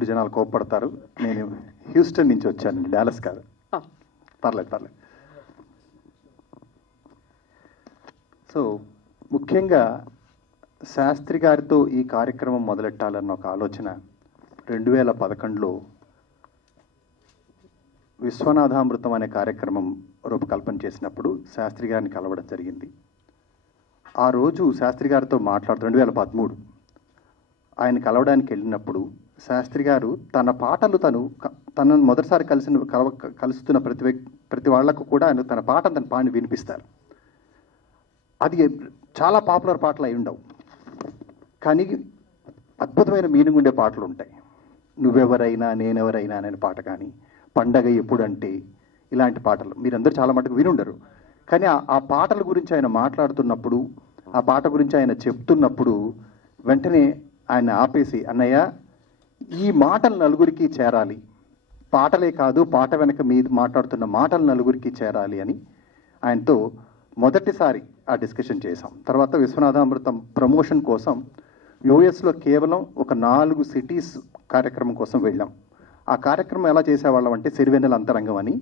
ఊరి జనాలు కోప్పడతారు. నేను హ్యూస్టన్ నుంచి వచ్చాను డాలస్ కాదు. పర్లేదు పర్లేదు. సో ముఖ్యంగా శాస్త్రి గారితో ఈ కార్యక్రమం మొదలెట్టాలన్న ఒక ఆలోచన రెండు వేల పదకొండులో విశ్వనాథామృతం అనే కార్యక్రమం రూపకల్పన చేసినప్పుడు శాస్త్రి గారిని కలవడం జరిగింది. ఆ రోజు శాస్త్రి గారితో మాట్లాడుతూ రెండు వేల పదమూడు ఆయన కలవడానికి వెళ్ళినప్పుడు శాస్త్రి గారు తన పాటలు తను క- తనను మొదటిసారి కలిసిన కలవ కలుస్తున్న ప్రతి ప్రతి వాళ్ళకు కూడా ఆయన తన పాట తన పాడిని వినిపిస్తారు. అది చాలా పాపులర్ పాటలు అయి ఉండవు. కానీ అద్భుతమైన మీనింగ్ ఉండే పాటలు ఉంటాయి. నువ్వెవరైనా నేనెవరైనా అనే పాట కానీ పండగ ఎప్పుడంటే ఇలాంటి పాటలు మీరందరూ చాలా మటుకు వినుండరు కానీ ఆ- ఆ పాటల గురించి ఆయన మాట్లాడుతున్నప్పుడు ఆ పాట గురించి ఆయన చెప్తున్నప్పుడు వెంటనే ఆయన ఆపేసి అన్నయ్య ఈ మాటలు నలుగురికి చేరాలి. పాటలే కాదు పాట వెనక మీద మాట్లాడుతున్న మాటలు నలుగురికి చేరాలి అని ఆయనతో మొదటిసారి ఆ డిస్కషన్ చేశాం. తర్వాత విశ్వనాథామృతం ప్రమోషన్ కోసం యూఎస్లో కేవలం ఒక నాలుగు సిటీస్ కార్యక్రమం కోసం వెళ్ళాం. ఆ కార్యక్రమం ఎలా చేసేవాళ్ళం అంటే సిరివెన్నెల అంతరంగం అని.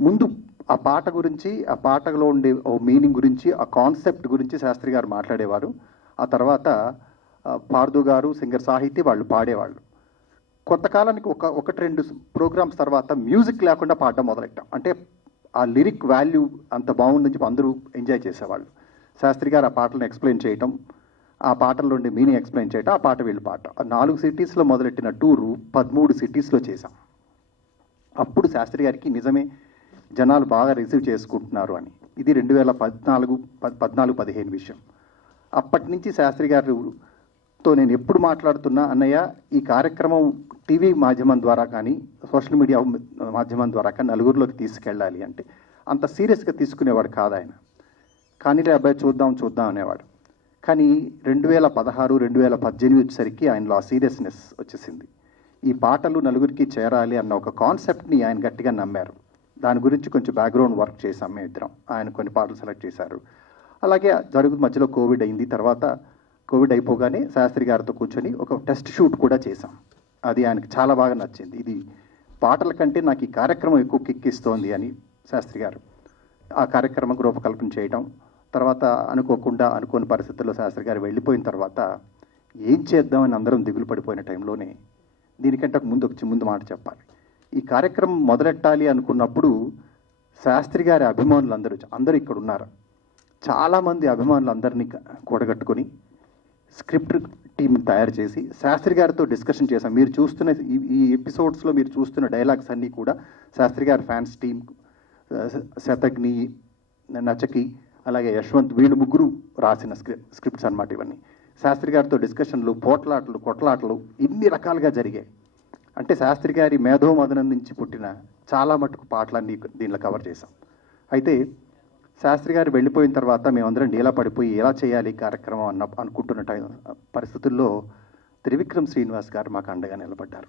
ముందు ఆ పాట గురించి ఆ పాటలో ఉండే ఓ మీనింగ్ గురించి ఆ కాన్సెప్ట్ గురించి శాస్త్రి గారు మాట్లాడేవారు. ఆ తర్వాత ఆ, పార్దు గారు సింగర్ సాహితీ వాళ్ళు పాడేవాళ్ళు. కొంతకాలానికి ఒక ఒకటి రెండు ప్రోగ్రామ్స్ తర్వాత మ్యూజిక్ లేకుండా పాడడం మొదలెట్టాం. అంటే ఆ లిరిక్ వాల్యూ అంత బాగుందని చెప్పి అందరూ ఎంజాయ్ చేసేవాళ్ళు. శాస్త్రి గారు ఆ పాటలను ఎక్స్ప్లెయిన్ చేయటం ఆ పాటల్లో ఉండే మీనింగ్ ఎక్స్ప్లెయిన్ చేయటం ఆ పాట వీళ్ళు పాట ఆ నాలుగు సిటీస్లో మొదలెట్టిన టూరు పదమూడు సిటీస్లో చేశాం. అప్పుడు శాస్త్రి గారికి నిజమే జనాలు బాగా రిసీవ్ చేసుకుంటున్నారు అని. ఇది రెండు వేల పద్నాలుగు పద్- పద్నాలుగు పదిహేను విషయం. అప్పటి నుంచి శాస్త్రి తో నేను ఎప్పుడు మాట్లాడుతున్నా అన్నయ్య ఈ కార్యక్రమం టీవీ మాధ్యమం ద్వారా కానీ సోషల్ మీడియా మాధ్యమం ద్వారా కానీ నలుగురిలోకి తీసుకెళ్ళాలి అంటే. అంత సీరియస్గా తీసుకునేవాడు కాదు ఆయన. కానీ అబ్బాయి చూద్దాం చూద్దాం అనేవాడు. కానీ రెండు వేల పదహారు రెండు వేల పద్దెనిమిది వచ్చేసరికి ఆయనలో ఆ సీరియస్నెస్ వచ్చేసింది. ఈ పాటలు నలుగురికి చేరాలి అన్న ఒక కాన్సెప్ట్ని ఆయన గట్టిగా నమ్మారు. దాని గురించి కొంచెం బ్యాక్గ్రౌండ్ వర్క్ చేసాం మేమిద్దరం. ఆయన కొన్ని పాటలు సెలెక్ట్ చేశారు. అలాగే జరుగు మధ్యలో కోవిడ్ అయింది. తర్వాత కోవిడ్ అయిపోగానే శాస్త్రి గారితో కూర్చొని ఒక టెస్ట్ షూట్ కూడా చేశాం. అది ఆయనకు చాలా బాగా నచ్చింది. ఇది పాటల కంటే నాకు ఈ కార్యక్రమం ఎక్కువ కిక్కిస్తోంది అని శాస్త్రి గారు. ఆ కార్యక్రమం రూపకల్పన చేయటం తర్వాత అనుకోకుండా అనుకోని పరిస్థితుల్లో శాస్త్రి గారు వెళ్ళిపోయిన తర్వాత ఏం చేద్దామని అందరం దిగులు పడిపోయిన టైంలోనే దీనికంటే ఒక ముందు ఒక ముందు మాట చెప్పాలి. ఈ కార్యక్రమం మొదలెట్టాలి అనుకున్నప్పుడు శాస్త్రి గారి అభిమానులు అందరూ అందరూ ఇక్కడ ఉన్నారు. చాలామంది అభిమానులు అందరినీ కూడగట్టుకొని స్క్రిప్ట్ టీం తయారు చేసి శాస్త్రి గారితో డిస్కషన్ చేశాం. మీరు చూస్తున్న ఈ- ఈ ఎపిసోడ్స్లో మీరు చూస్తున్న డైలాగ్స్ అన్నీ కూడా శాస్త్రి గారి ఫ్యాన్స్ టీం శతగ్ని నచకి అలాగే యశ్వంత్ వీళ్ళు ముగ్గురు రాసిన స్క్రిప్ స్క్రిప్ట్స్ అన్నమాట ఇవన్నీ. శాస్త్రి గారితో డిస్కషన్లు పోట్లాటలు కొట్లాటలు ఇన్ని రకాలుగా జరిగాయి. అంటే శాస్త్రి గారి మేధోమదనం నుంచి పుట్టిన చాలా మటుకు పాటలన్నీ దీనిలో కవర్ చేశాం. అయితే శాస్త్రి గారు వెళ్ళిపోయిన తర్వాత మేమందరం నీలా పడిపోయి ఎలా చేయాలి ఈ కార్యక్రమం అన్న అనుకుంటున్న టైం పరిస్థితుల్లో త్రివిక్రమ్ శ్రీనివాస్ గారు మాకు అండగా నిలబడ్డారు.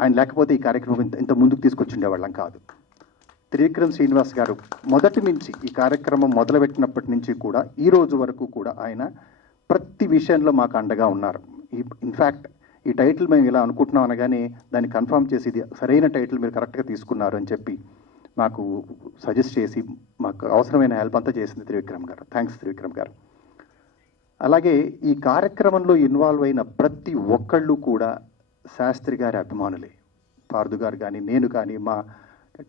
ఆయన లేకపోతే ఈ కార్యక్రమం ఇంత ఇంత ముందుకు తీసుకొచ్చిండేవాళ్ళం కాదు. త్రివిక్రమ్ శ్రీనివాస్ గారు మొదటి నుంచి ఈ కార్యక్రమం మొదలుపెట్టినప్పటి నుంచి కూడా ఈ రోజు వరకు కూడా ఆయన ప్రతి విషయంలో మాకు అండగా ఉన్నారు. ఈ ఇన్ఫ్యాక్ట్ ఈ టైటిల్ మేము ఇలా అనుకుంటున్నాం అనగానే దాన్ని కన్ఫర్మ్ చేసి ఇది సరైన టైటిల్ మీరు కరెక్ట్గా తీసుకున్నారు అని చెప్పి నాకు సజెస్ట్ చేసి మాకు అవసరమైన హెల్ప్ అంతా చేసింది త్రివిక్రమ్ గారు. థ్యాంక్స్ త్రివిక్రమ్ గారు. అలాగే ఈ కార్యక్రమంలో ఇన్వాల్వ్ అయిన ప్రతి ఒక్కళ్ళు కూడా శాస్త్రి గారి అభిమానులే. పార్దు గారు కానీ నేను కానీ మా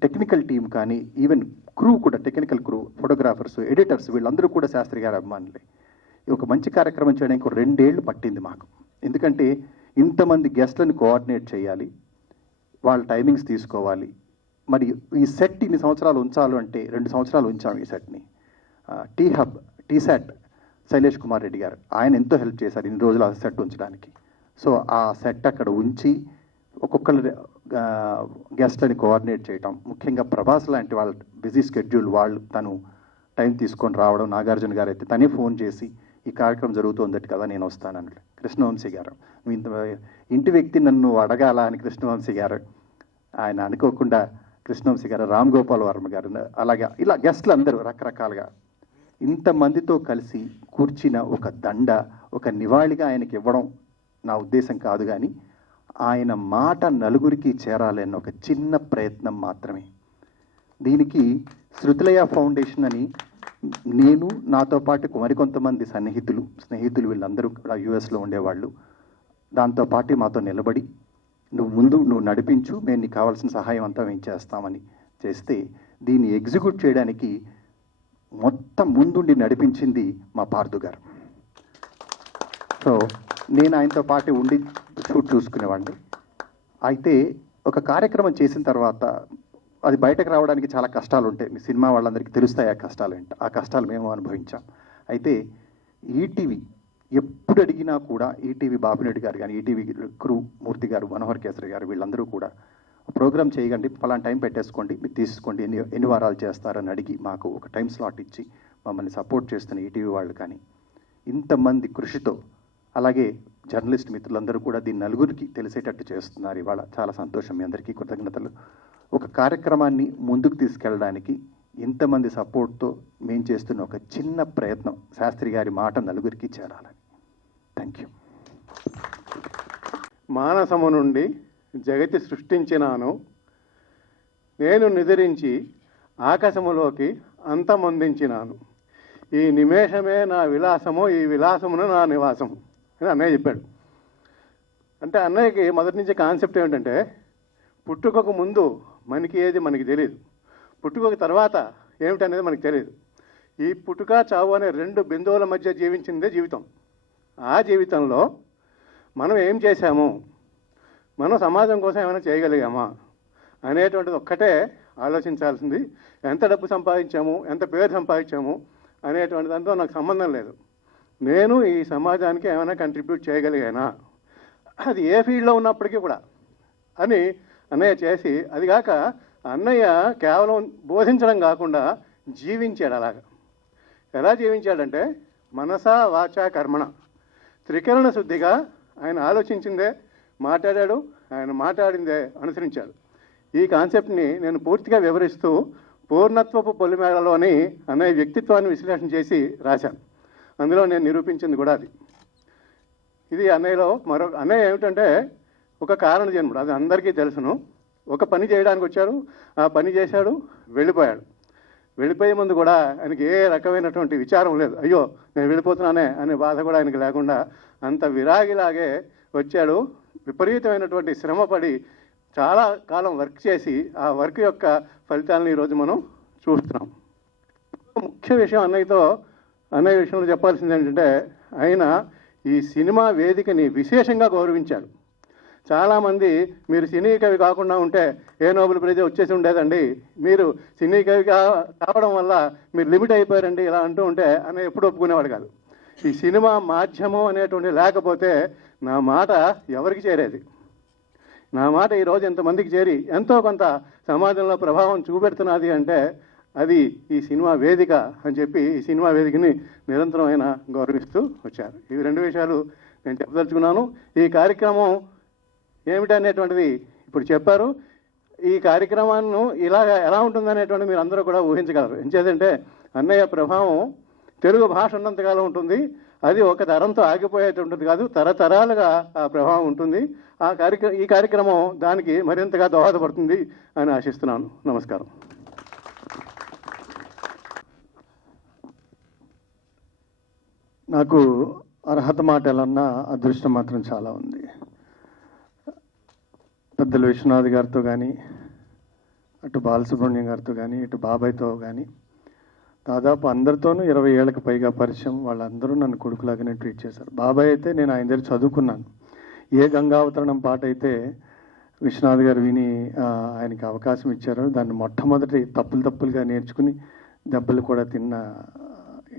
టెక్నికల్ టీం కానీ ఈవెన్ క్రూ కూడా టెక్నికల్ క్రూ ఫోటోగ్రాఫర్స్ ఎడిటర్స్ వీళ్ళందరూ కూడా శాస్త్రి గారి అభిమానులే. ఈ ఒక మంచి కార్యక్రమం చేయడానికి ఒక రెండేళ్ళు పట్టింది మాకు. ఎందుకంటే ఇంతమంది గెస్ట్లను కోఆర్డినేట్ చేయాలి వాళ్ళ టైమింగ్స్ తీసుకోవాలి మరి ఈ సెట్ ఇన్ని సంవత్సరాలు ఉంచాలి అంటే రెండు సంవత్సరాలు ఉంచాం ఈ సెట్ని T hub T set Shailesh Kumar Reddy garu ఆయన ఎంతో హెల్ప్ చేశారు ఇన్ని రోజులు ఆ సెట్ ఉంచడానికి. సో ఆ సెట్ అక్కడ ఉంచి ఒక్కొక్కరు గెస్ట్లని కోఆర్డినేట్ చేయటం. ముఖ్యంగా ప్రభాస్ లాంటి వాళ్ళ బిజీ షెడ్యూల్ వాళ్ళు తను టైం తీసుకొని రావడం నాగార్జున గారు అయితే తనే ఫోన్ చేసి ఈ కార్యక్రమం జరుగుతోందట కదా నేను వస్తానని కృష్ణవంశీ గారు. ఇంత ఇంటి వ్యక్తి నన్ను అడగాల అని కృష్ణవంశీ గారు. ఆయన అనుకోకుండా కృష్ణవంశీ గారు రామ్ గోపాల్ వర్మ గారు అలాగే ఇలా గెస్ట్లు అందరూ రకరకాలుగా ఇంతమందితో కలిసి కూర్చిన ఒక దండ ఒక నివాళిగా ఆయనకి ఇవ్వడం నా ఉద్దేశం కాదు కానీ ఆయన మాట నలుగురికి చేరాలన్న ఒక చిన్న ప్రయత్నం మాత్రమే. దీనికి శృతులయ ఫౌండేషన్ అని నేను నాతో పాటు మరికొంతమంది సన్నిహితులు స్నేహితులు వీళ్ళందరూ కూడా యుఎస్లో ఉండేవాళ్ళు. దాంతో పాటు మాతో నిలబడి నువ్వు ముందు నువ్వు నడిపించు మేము నీకు కావాల్సిన సహాయం అంతా మేము చేస్తామని చేస్తే దీన్ని ఎగ్జిక్యూట్ చేయడానికి మొత్తం ముందుండి నడిపించింది మా పార్థు గారు. సో నేను ఆయనతో పాటు ఉండి షూట్ చూసుకునేవాడిని. అయితే ఒక కార్యక్రమం చేసిన తర్వాత అది బయటకు రావడానికి చాలా కష్టాలు ఉంటాయి మీ సినిమా వాళ్ళందరికీ తెలుస్తాయి ఆ కష్టాలు ఏంటి ఆ కష్టాలు మేము అనుభవించాం. అయితే ఈటీవీ ఎప్పుడు అడిగినా కూడా ఈటీవీ బాపినెడ్డి గారు కానీ ఈటీవీ క్రూ మూర్తి గారు మనోహర్ కేసరి గారు వీళ్ళందరూ కూడా ప్రోగ్రామ్ చేయకండి ఫలానా టైం పెట్టేసుకోండి మీరు తీసుకోండి ఎన్ని ఎన్ని వారాలు చేస్తారని అడిగి మాకు ఒక టైం స్లాట్ ఇచ్చి మమ్మల్ని సపోర్ట్ చేస్తున్న ఈటీవీ వాళ్ళు కానీ ఇంతమంది కృషితో అలాగే జర్నలిస్ట్ మిత్రులందరూ కూడా దీన్ని నలుగురికి తెలిసేటట్టు చేస్తున్నారు ఇవాళ. చాలా సంతోషం. మీ అందరికీ కృతజ్ఞతలు. ఒక కార్యక్రమాన్ని ముందుకు తీసుకెళ్ళడానికి ఇంతమంది సపోర్ట్తో మేము చేస్తున్న ఒక చిన్న ప్రయత్నం శాస్త్రి గారి మాట నలుగురికి చేరాలని. థ్యాంక్ యూ మానసము నుండి జగతి సృష్టించినాను. నేను నిద్రించి ఆకాశములోకి అంతమొందించినాను. ఈ నిమేషమే నా విలాసము ఈ విలాసమును నా నివాసము అని అన్నయ్య చెప్పాడు. అంటే అన్నయ్యకి మొదటి నుంచి కాన్సెప్ట్ ఏమిటంటే పుట్టుకకు ముందు మనకి ఏది మనకి తెలియదు పుట్టుకకు తర్వాత ఏమిటనేది మనకి తెలియదు ఈ పుట్టుక చావు అనే రెండు బిందువుల మధ్య జీవించిందే జీవితం. ఆ జీవితంలో మనం ఏం చేశాము? మనం సమాజం కోసం ఏమైనా చేయగలిగామా? అనేటువంటిది ఒక్కటే ఆలోచించాల్సింది. ఎంత డబ్బు సంపాదించాము? ఎంత పేరు సంపాదించాము? అనేటువంటి దాంతో నాకు సంబంధం లేదు. నేను ఈ సమాజానికి ఏమైనా కంట్రిబ్యూట్ చేయగలిగానా? అది ఏ ఫీల్డ్లో ఉన్నప్పటికీ కూడా అని అన్నయ్య చేసి అది కాక అన్నయ్య కేవలం బోధించడం కాకుండా జీవించాడు అలాగా. ఎలా జీవించాడంటే మనసా వాచ కర్మణ. త్రికరణ శుద్ధిగా ఆయన ఆలోచించిందే మాట్లాడాడు ఆయన మాట్లాడిందే అనుసరించాడు. ఈ కాన్సెప్ట్ని నేను పూర్తిగా వివరిస్తూ పూర్ణత్వపు పొలిమేళలోని అన్నయ్య వ్యక్తిత్వాన్ని విశ్లేషణ చేసి రాశాను. అందులో నేను నిరూపించింది కూడా అది. ఇది అన్నయ్యలో మరో అన్నయ్య ఏమిటంటే ఒక కారణ జన్ముడు అది అందరికీ తెలుసును. ఒక పని చేయడానికి వచ్చాడు ఆ పని చేశాడు వెళ్ళిపోయాడు. వెళ్ళిపోయే ముందు కూడా ఆయనకి ఏ రకమైనటువంటి విచారం లేదు. అయ్యో నేను వెళ్ళిపోతున్నానే అనే బాధ కూడా ఆయనకి లేకుండా అంత విరాగిలాగే వచ్చాడు. విపరీతమైనటువంటి శ్రమపడి చాలా కాలం వర్క్ చేసి ఆ వర్క్ యొక్క ఫలితాలను ఈరోజు మనం చూస్తున్నాం. ముఖ్య విషయం అన్నయ్యతో అన్నయ్య విషయంలో చెప్పాల్సింది ఏంటంటే ఆయన ఈ సినిమా వేదికని విశేషంగా గౌరవించాడు చాలామంది మీరు సినీ కవి కాకుండా ఉంటే ఏ నోబెల్ ప్రైజ్ వచ్చేసి ఉండేదండి. మీరు సినీ కవి కావడం వల్ల మీరు లిమిట్ అయిపోయారండి ఇలా అంటూ ఉంటే అని ఎప్పుడు ఒప్పుకునేవాడు కాదు. ఈ సినిమా మాధ్యమం అనేటువంటి లేకపోతే నా మాట ఎవరికి చేరేది? నా మాట ఈరోజు ఎంతమందికి చేరి ఎంతో కొంత సమాజంలో ప్రభావం చూపెడుతున్నది అంటే అది ఈ సినిమా వేదిక అని చెప్పి ఈ సినిమా వేదికని నిరంతరం ఆయన గౌరవిస్తూ వచ్చారు. ఇవి రెండు విషయాలు నేను చెప్పదలుచుకున్నాను. ఈ కార్యక్రమం ఏమిటనేటువంటిది ఇప్పుడు చెప్పారు. ఈ కార్యక్రమాన్ని ఇలా ఎలా ఉంటుందనేటువంటి మీరు అందరూ కూడా ఊహించగలరు. ఎంచేదంటే అన్నయ్య ప్రభావం తెలుగు భాష ఉన్నంతకాలం ఉంటుంది. అది ఒక తరంతో ఆగిపోయేటువంటిది కాదు. తరతరాలుగా ఆ ప్రభావం ఉంటుంది. ఆ కార్యక్రమం ఈ కార్యక్రమం దానికి మరింతగా దోహదపడుతుంది అని ఆశిస్తున్నాను. నమస్కారం. నాకు అర్హత మాట ఎలా అదృష్టం మాత్రం చాలా ఉంది. పెద్దలు విశ్వనాథ్ గారితో కానీ అటు బాలసుబ్రహ్మణ్యం గారితో కానీ ఇటు బాబాయ్తో కానీ దాదాపు అందరితోనూ ఇరవై ఏళ్ళకి పైగా పరిచయం వాళ్ళందరూ నన్ను కొడుకులాగానే ట్రీట్ చేశారు. బాబాయ్ అయితే నేను ఆయన దగ్గర చదువుకున్నాను. ఏ గంగావతరణం పాట అయితే విశ్వనాథ్ గారు విని ఆయనకి అవకాశం ఇచ్చారో దాన్ని మొట్టమొదటి తప్పులు తప్పులుగా నేర్చుకుని దెబ్బలు కూడా తిన్న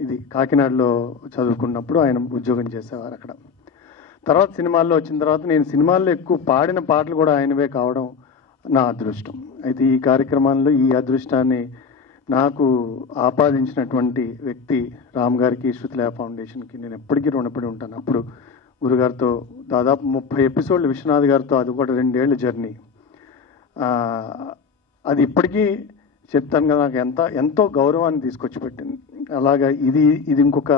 ఇది కాకినాడలో చదువుకున్నప్పుడు ఆయన ఉద్యోగం చేసేవారు అక్కడ. తర్వాత సినిమాల్లో వచ్చిన తర్వాత నేను సినిమాల్లో ఎక్కువ పాడిన పాటలు కూడా ఆయనవే కావడం నా అదృష్టం. అయితే ఈ కార్యక్రమాల్లో ఈ అదృష్టాన్ని నాకు ఆపాదించినటువంటి వ్యక్తి రామ్ గారికి శృతిలయ ఫౌండేషన్కి నేను ఎప్పటికీ రుణపడి ఉంటాను. అప్పుడు గురుగారితో దాదాపు ముప్పై ఎపిసోడ్లు విశ్వనాథ్ గారితో అది కూడా రెండేళ్ళ జర్నీ. అది ఇప్పటికీ చెప్తాను కదా నాకు ఎంత ఎంతో గౌరవాన్ని తీసుకొచ్చి పెట్టింది అలాగా ఇది ఇది ఇంకొక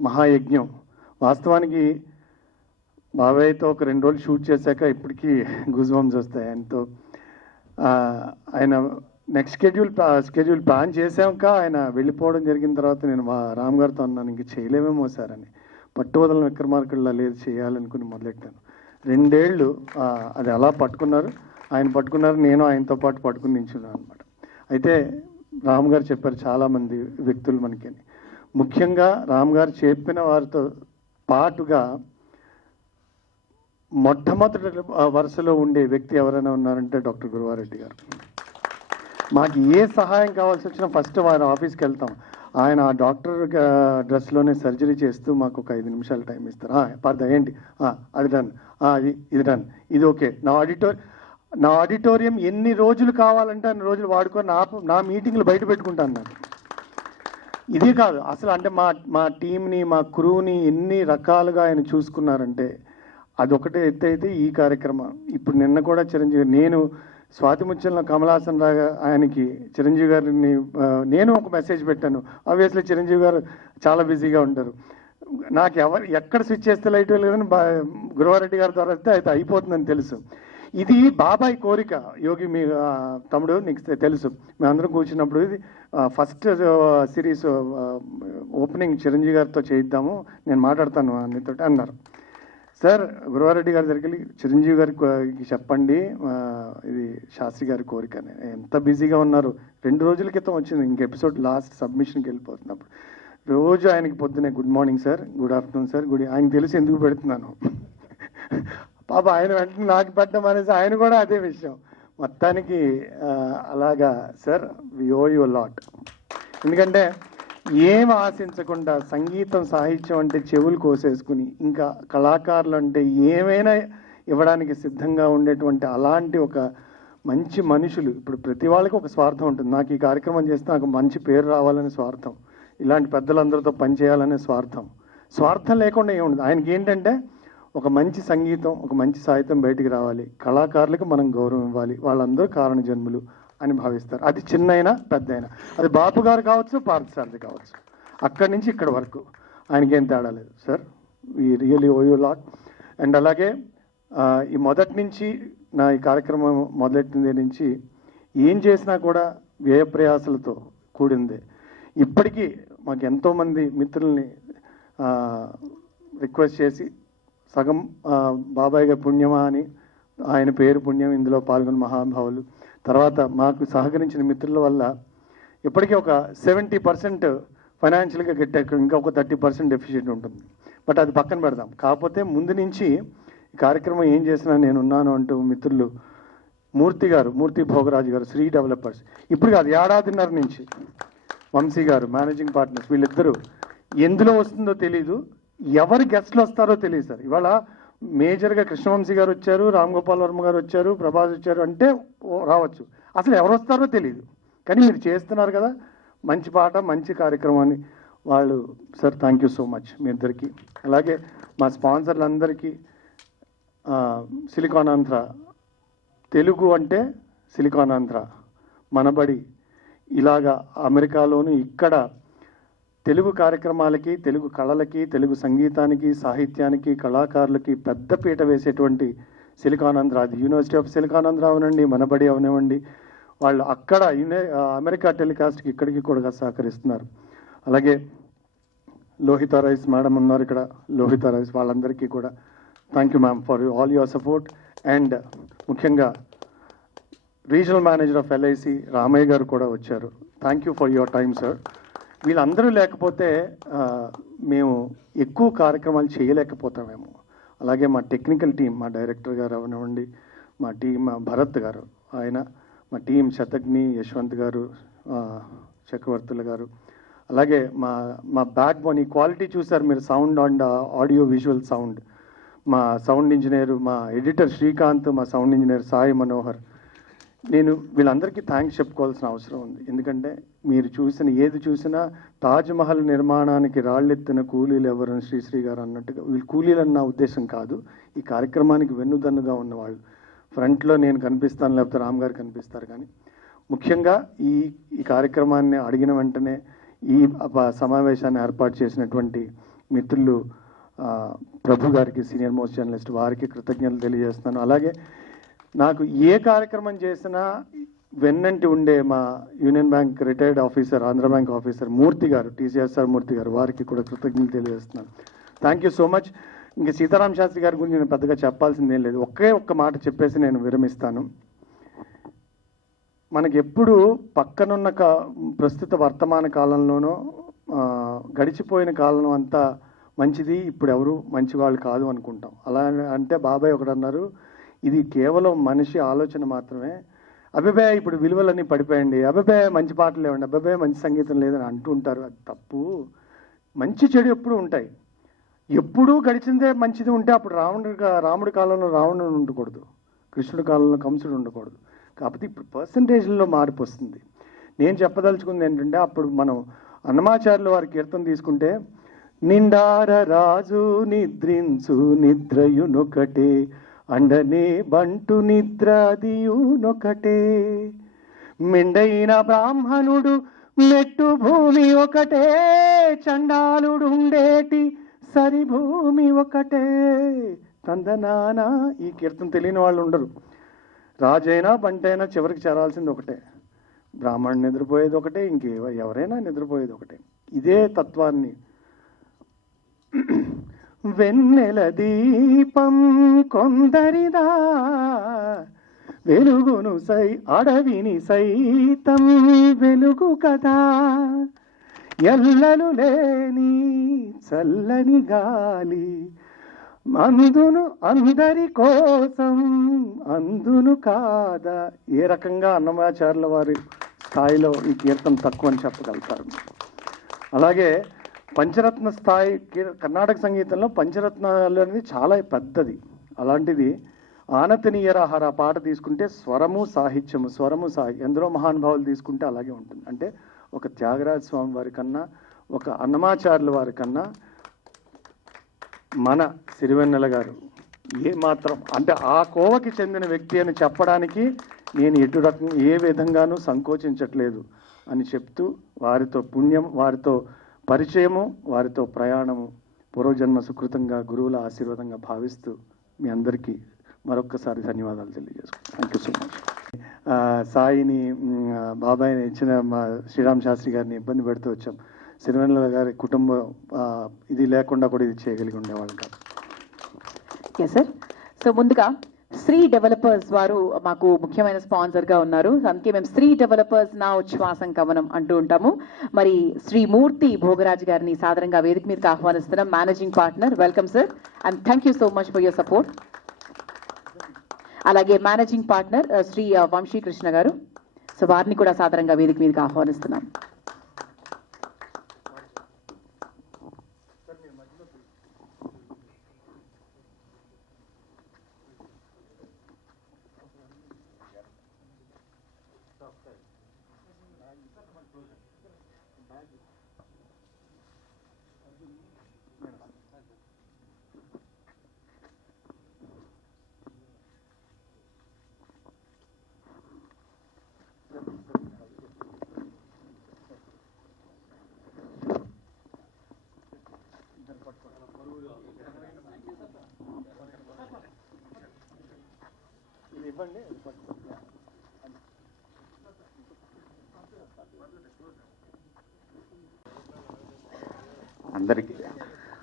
మహాయజ్ఞం. వాస్తవానికి బాబాయ్తో ఒక రెండు రోజులు షూట్ చేశాక ఇప్పటికీ గుజ్ బంప్స్ వస్తాయి ఆయనతో ఆయన నెక్స్ట్ స్కెడ్యూల్ స్కెడ్యూల్ ప్లాన్ చేశాక ఆయన వెళ్ళిపోవడం జరిగిన తర్వాత నేను మా రామ్ గారితో అన్నాను ఇంక చేయలేమేమో సార్ అని. పట్టువదల విక్రమార్కుల్లో లేదు చేయాలనుకుని మొదలెట్టాను. రెండేళ్ళు అది అలా పట్టుకున్నారు. ఆయన పట్టుకున్నారు నేను ఆయనతో పాటు పట్టుకుని నించున్నాను అనమాట అయితే రామ్ గారు చెప్పారు చాలామంది వ్యక్తులు మనకి ముఖ్యంగా రామ్ గారు చెప్పిన వారితో పాటుగా మొట్టమొదటి వరుసలో ఉండే వ్యక్తి ఎవరైనా ఉన్నారంటే డాక్టర్ గురువారెడ్డి గారు. మాకు ఏ సహాయం కావాల్సి వచ్చినా ఫస్ట్ వారి ఆఫీస్కి వెళ్తాం. ఆయన ఆ డాక్టర్ డ్రెస్లోనే సర్జరీ చేస్తూ మాకు ఒక ఐదు నిమిషాలు టైం ఇస్తారు. "ఆ, పర్ద ఏంటి? అది డన్. అది ఇది డన్. ఇది ఓకే. నా ఆడిటోర్ నా ఆడిటోరియం ఎన్ని రోజులు కావాలంటే అన్ని రోజులు వాడుకొని నా నా మీటింగ్లు బయట పెట్టుకుంటాను నాకు ఇదే కాదు. అసలు అంటే మా మా టీంని మా క్రూని ఎన్ని రకాలుగా ఆయన చూసుకున్నారంటే అదొకటే ఎత్తైతే ఈ కార్యక్రమం. ఇప్పుడు నిన్న కూడా చిరంజీవి నేను స్వాతి ముత్యంలో కమలాసన్ రాగా ఆయనకి చిరంజీవి గారిని నేను ఒక మెసేజ్ పెట్టాను. ఆబ్వియస్లీ చిరంజీవి గారు చాలా బిజీగా ఉంటారు. నాకు ఎవరు ఎక్కడ స్విచ్ చేస్తే లైట్ లేదని బా గురువారెడ్డి గారి ద్వారా అయితే అయితే అయిపోతుందని తెలుసు. ఇది బాబాయ్ కోరిక యోగి మీ తమ్ముడు నీకు తెలుసు. మేమందరం కూర్చున్నప్పుడు ఇది ఫస్ట్ సిరీస్ ఓపెనింగ్ చిరంజీవి గారితో చేయిద్దాము నేను మాట్లాడతాను నీతో అన్నారు. సార్ గురువారెడ్డి గారి దగ్గరికి చిరంజీవి గారికి చెప్పండి. ఇది శాస్త్రి గారి కోరిక అని. ఎంత బిజీగా ఉన్నారు? రెండు రోజుల క్రితం వచ్చింది. ఇంక ఎపిసోడ్ లాస్ట్ సబ్మిషన్కి వెళ్ళిపోతున్నప్పుడు. రోజు ఆయనకి పొద్దునే good morning sir good afternoon sir good ఆయన తెలిసి ఎందుకు పెడుతున్నాను? పాప ఆయన వెంటనే నాకు పెట్టడం అనేసి ఆయన కూడా అదే విషయం. మొత్తానికి అలాగా sir we owe you lot ఎందుకంటే ఏం ఆశించకుండా సంగీతం సాహిత్యం అంటే చెవులు కోసేసుకుని ఇంకా కళాకారులు అంటే ఏమైనా ఇవ్వడానికి సిద్ధంగా ఉండేటువంటి అలాంటి ఒక మంచి మనుషులు ఇప్పుడు ప్రతి వాళ్ళకి ఒక స్వార్థం ఉంటుంది. నాకు ఈ కార్యక్రమం చేస్తే నాకు మంచి పేరు రావాలనే స్వార్థం. ఇలాంటి పెద్దలందరితో పనిచేయాలనే స్వార్థం. స్వార్థం లేకుండా ఏముండదు ఆయనకి ఏంటంటే ఒక మంచి సంగీతం ఒక మంచి సాహిత్యం బయటికి రావాలి. కళాకారులకు మనం గౌరవం ఇవ్వాలి. వాళ్ళందరూ కారణ జన్ములు అని భావిస్తారు. అది చిన్న అయినా పెద్ద అయినా అది బాపు గారు కావచ్చు పార్థసారథి కావచ్చు. అక్కడి నుంచి ఇక్కడ వరకు. ఆయనకేం తేడా లేదు సార్. ఈ really owe you lot and అలాగే ఈ మొదటి నుంచి నా ఈ కార్యక్రమం మొదలెట్టింది నుంచి ఏం చేసినా కూడా వ్యయ ప్రయాసలతో కూడింది. ఇప్పటికీ మాకు ఎంతోమంది మిత్రుల్ని రిక్వెస్ట్ చేసి సగం బాబాయ్ గారి పుణ్యమా అని ఆయన పేరు పుణ్యం ఇందులో పాల్గొన్న మహానుభావులు తర్వాత మాకు సహకరించిన మిత్రుల వల్ల ఇప్పటికీ ఒక సెవెంటీ పర్సెంట్ ఫైనాన్షియల్గా గట్టాక ఇంకా ఒక థర్టీ పర్సెంట్ డెఫిషియెంట్ ఉంటుంది. బట్ అది పక్కన పెడదాం. కాకపోతే ముందు నుంచి ఈ కార్యక్రమం ఏం చేసినా నేను ఉన్నాను అంటూ మిత్రులు మూర్తి గారు మూర్తి భోగరాజు గారు శ్రీ డెవలపర్స్. ఇప్పుడు కాదు ఏడాదిన్నర నుంచి వంశీ గారు మేనేజింగ్ పార్ట్నర్స్ వీళ్ళిద్దరూ ఎందులో వస్తుందో తెలీదు. ఎవరు గెస్ట్లు వస్తారో తెలియదు సార్. ఇవాళ మేజర్గా కృష్ణవంశీ గారు వచ్చారు రామ్ గోపాల్ వర్మ గారు వచ్చారు ప్రభాస్ వచ్చారు అంటే రావచ్చు. అసలు ఎవరు వస్తారో తెలియదు కానీ మీరు చేస్తున్నారు కదా మంచి పాట మంచి కార్యక్రమాన్ని వాళ్ళు sir thank you so much మీ ఇద్దరికి అలాగే మా స్పాన్సర్లందరికీ సిలికాన్ ఆంధ్ర. తెలుగు అంటే సిలికాన్ ఆంధ్ర. మనబడి ఇలాగా అమెరికాలోను ఇక్కడ తెలుగు కార్యక్రమాలకి తెలుగు కళలకి తెలుగు సంగీతానికి సాహిత్యానికి కళాకారులకి పెద్ద పీట వేసేటువంటి సిలికాన్ అది యూనివర్సిటీ ఆఫ్ సిలికాన్ అవనండి మనబడి అవనివ్వండి. వాళ్ళు అక్కడ యునే- అమెరికా టెలికాస్ట్కి ఇక్కడికి కూడా సహకరిస్తున్నారు. అలాగే లోహిత రైస్ మేడం ఉన్నారు ఇక్కడ లోహిత రైస్ వాళ్ళందరికీ కూడా thank you ma'am for all your support and ముఖ్యంగా regional manager of LIC Ramaiah garu కూడా వచ్చారు. Thank you for your time sir వీళ్ళందరూ లేకపోతే మేము ఎక్కువ కార్యక్రమాలు చేయలేకపోతామేమో. అలాగే మా టెక్నికల్ టీం మా డైరెక్టర్ గారు అవనివ్వండి మా టీం మా భరత్ గారు ఆయన మా టీం శతగ్ని యశ్వంత్ గారు చక్రవర్తులు గారు. అలాగే మా మా బ్యాక్ బోన్ ఈ క్వాలిటీ చూసారు మీరు sound and audio visual sound. మా సౌండ్ ఇంజనీర్ మా ఎడిటర్ శ్రీకాంత్ మా సౌండ్ ఇంజనీర్ సాయి మనోహర్ నేను వీళ్ళందరికీ థ్యాంక్స్ చెప్పుకోవాల్సిన అవసరం ఉంది. ఎందుకంటే మీరు చూసిన ఏది చూసినా తాజ్మహల్ నిర్మాణానికి రాళ్ళెత్తిన కూలీలు ఎవరని శ్రీశ్రీ గారు అన్నట్టుగా వీళ్ళు కూలీలు అన్న ఉద్దేశం కాదు ఈ కార్యక్రమానికి వెన్నుదన్నుగా ఉన్నవాళ్ళు. ఫ్రంట్లో నేను కనిపిస్తాను లేకపోతే రామ్ గారు కనిపిస్తారు కానీ. ముఖ్యంగా ఈ ఈ కార్యక్రమాన్ని అడిగిన వెంటనే ఈ సమావేశాన్ని ఏర్పాటు చేసినటువంటి మిత్రులు ప్రభు గారికి సీనియర్ మోస్ట్ జర్నలిస్ట్ వారికి కృతజ్ఞతలు తెలియజేస్తున్నాను. అలాగే నాకు ఏ కార్యక్రమం చేసినా వెన్నంటి ఉండే మా union bank retired officer Andhra bank officer Murthy garu TCSR Murthy గారు వారికి కూడా కృతజ్ఞతలు తెలియజేస్తున్నాను. థ్యాంక్ యూ సో మచ్ ఇంకా సీతారాం శాస్త్రి గారి గురించి నేను పెద్దగా చెప్పాల్సిందేం లేదు. ఒకే ఒక్క మాట చెప్పేసి నేను విరమిస్తాను. మనకి ఎప్పుడు పక్కనున్న కా ప్రస్తుత వర్తమాన కాలంలోనో గడిచిపోయిన కాలం అంతా మంచిది ఇప్పుడు ఎవరు మంచి వాళ్ళు కాదు అనుకుంటాం. అలా అంటే బాబాయ్ ఒకడన్నారు ఇది కేవలం మనిషి ఆలోచన మాత్రమే. అభిప్రాయ ఇప్పుడు విలువలన్నీ పడిపోయండి. అభిప్రాయ మంచి పాటలు లేవండి. అభిప్రాయ మంచి సంగీతం లేదని అంటూ ఉంటారు. అది తప్పు. మంచి చెడు ఎప్పుడు ఉంటాయి. ఎప్పుడూ గడిచిందే మంచిది ఉంటే అప్పుడు రావణుడు రాముడి కాలంలో రావణుడు ఉండకూడదు. కృష్ణుడి కాలంలో కంసుడు ఉండకూడదు. కాకపోతే ఇప్పుడు పర్సంటేజ్లో మార్పు వస్తుంది. నేను చెప్పదలుచుకుంది ఏంటంటే అప్పుడు మనం అన్నమాచార్యుల వారి కీర్తన తీసుకుంటే నిండార రాజు నిద్రించు నిద్రయునొకటే అండనే బంటు నిద్రాదియునొకటే మెండైన బ్రాహ్మణుడు మెట్టు భూమి ఒకటే. చండాలుడు ఉండేటి సరి భూమి ఒకటే. తందనాన ఈ కీర్తన తెలియని వాళ్ళు ఉండరు. రాజైనా బంటైనా చివరికి చేరాల్సింది ఒకటే. బ్రాహ్మణుడు నిద్రపోయేది ఒకటే ఇంకే ఎవరైనా నిద్రపోయేది ఒకటే. ఇదే తత్వాన్ని వెన్నెల దీపం కొందరిదా. వెలుగును సై అడవిని సైతం వెలుగు కదా. ఎల్లలు లేని చల్లని గాలి అందును అందరి కోసం అందును కాదా. ఏ రకంగా అన్నమాచార్యుల వారి స్థాయిలో ఈ కీర్తన తక్కువ అని చెప్పగలుగుతారు అలాగే పంచరత్న స్థాయి కీ- కర్ణాటక సంగీతంలో పంచరత్నాలు అనేది చాలా పెద్దది. అలాంటిది ఆనతనీయరాహార పాట తీసుకుంటే స్వరము సాహిత్యము స్వరము సాహి ఎందరో మహానుభావులు తీసుకుంటే అలాగే ఉంటుంది. అంటే ఒక త్యాగరాజ స్వామి వారి కన్నా ఒక అన్నమాచార్యుల వారి కన్నా మన సిరివెన్నెల గారు ఏ మాత్రం అంటే ఆ కోవకి చెందిన వ్యక్తి అని చెప్పడానికి నేను ఎటు రకం ఏ విధంగానూ సంకోచించట్లేదు అని చెప్తూ వారితో పుణ్యం వారితో పరిచయము వారితో ప్రయాణము పూర్వజన్మ సుకృతంగా గురువుల ఆశీర్వాదంగా భావిస్తూ మీ అందరికీ మరొక్కసారి ధన్యవాదాలు తెలియజేసుకుంటాను థ్యాంక్ యూ సో మచ్ సాయిని బాబాయిని ఇచ్చిన మా శ్రీరామ్ శాస్త్రి గారిని ఇబ్బంది పెడుతూ వచ్చాం. సిరివెన్నెల గారి కుటుంబం ఇది లేకుండా కూడా ఇది చేయగలిగి ఉండేవాళ్ళు కాదు. ఎస్ సార్ సో ముందుగా శ్రీ డెవలపర్స్ వారు మాకు ముఖ్యమైన స్పాన్సర్గా ఉన్నారు. అందుకే మేము శ్రీ డెవలపర్స్ నా ఉచ్ఛ్వాసం కవనం అంటూ ఉంటాము. మరి శ్రీ మూర్తి భోగరాజ్ గారిని సాధారణంగా వేదిక మీదకి ఆహ్వానిస్తున్నాం. Managing partner welcome sir and thank you so much for your support అలాగే managing partner uh, Shri uh, Vamsikrishna garu. So వారిని కూడా సాధారణంగా వేదిక మీదకి ఆహ్వానిస్తున్నాం. అందరికీ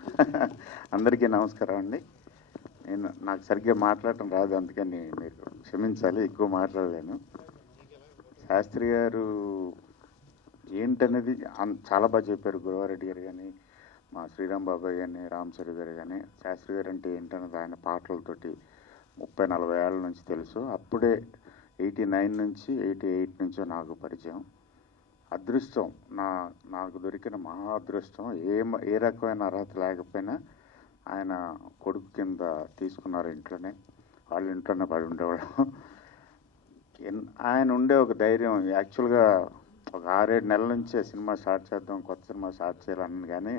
అందరికీ నమస్కారం అండి. నేను నాకు సరిగ్గా మాట్లాడటం రాదు అందుకని మీరు క్షమించాలి ఎక్కువ మాట్లాడలేను. శాస్త్రి గారు ఏంటనేది చాలా బాగా చెప్పారు గురవారెడ్డి గారు కానీ మా శ్రీరామ్ బాబాయ్ కానీ రామచరి గారు కానీ శాస్త్రి గారు అంటే ఏంటన్నది ఆయన పాటలతోటి ముప్పై నలభై ఏళ్ళ నుంచి తెలుసు. అప్పుడే ఎయిటీ నైన్ నుంచి ఎయిటీ ఎయిట్ నుంచో నాకు పరిచయం. అదృష్టం నా నాకు దొరికిన మహా అదృష్టం. ఏ ఏ రకమైన అర్హత లేకపోయినా ఆయన కొడుకు కింద తీసుకున్నారు ఇంట్లోనే. వాళ్ళ ఇంట్లోనే పడి ఉండేవాడు ఆయన ఉండే ఒక ధైర్యం. యాక్చువల్గా ఒక ఆరేడు నెలల నుంచే సినిమా స్టార్ట్ చేద్దాం కొత్త సినిమా స్టార్ట్ చేయాలని కానీ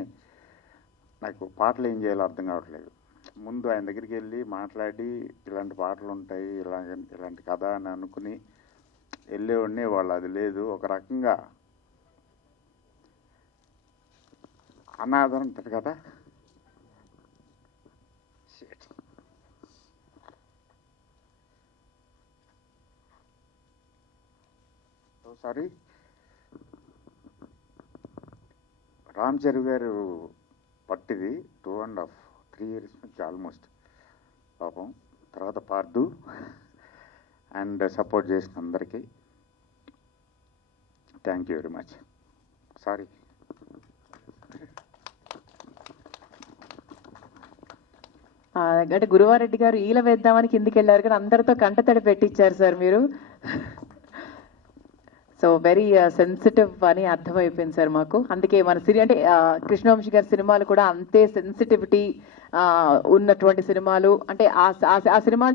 నాకు పాటలు ఏం చేయాలో అర్థం కావట్లేదు. ముందు ఆయన దగ్గరికి వెళ్ళి మాట్లాడి ఇలాంటి పాటలు ఉంటాయి ఇలా ఇలాంటి కథ అని అనుకుని వెళ్ళేవాడిని. వాళ్ళు అది లేదు. ఒక రకంగా అనాదరం ఉంటుంది కదా. Sorry. Ram చరు garu పట్టిది two and half three years నుంచి ఆల్మోస్ట్. పాపం తర్వాత పార్దు అండ్ సపోర్ట్ చేసిన అందరికీ thank you very much sorry అంటే గురువారెడ్డి గారు ఈల వేద్దామని కిందికి వెళ్ళారు కానీ అందరితో కంటతడి పెట్టించారు సార్ మీరు. సో వెరీ సెన్సిటివ్ అని అర్థమైపోయింది సార్ మాకు. అందుకే మన సిరి అంటే కృష్ణవంశి కృష్ణవంశీ గారి సినిమాలు కూడా అంతే సెన్సిటివిటీ ఉన్నటువంటి సినిమాలు. అంటే ఆ సినిమా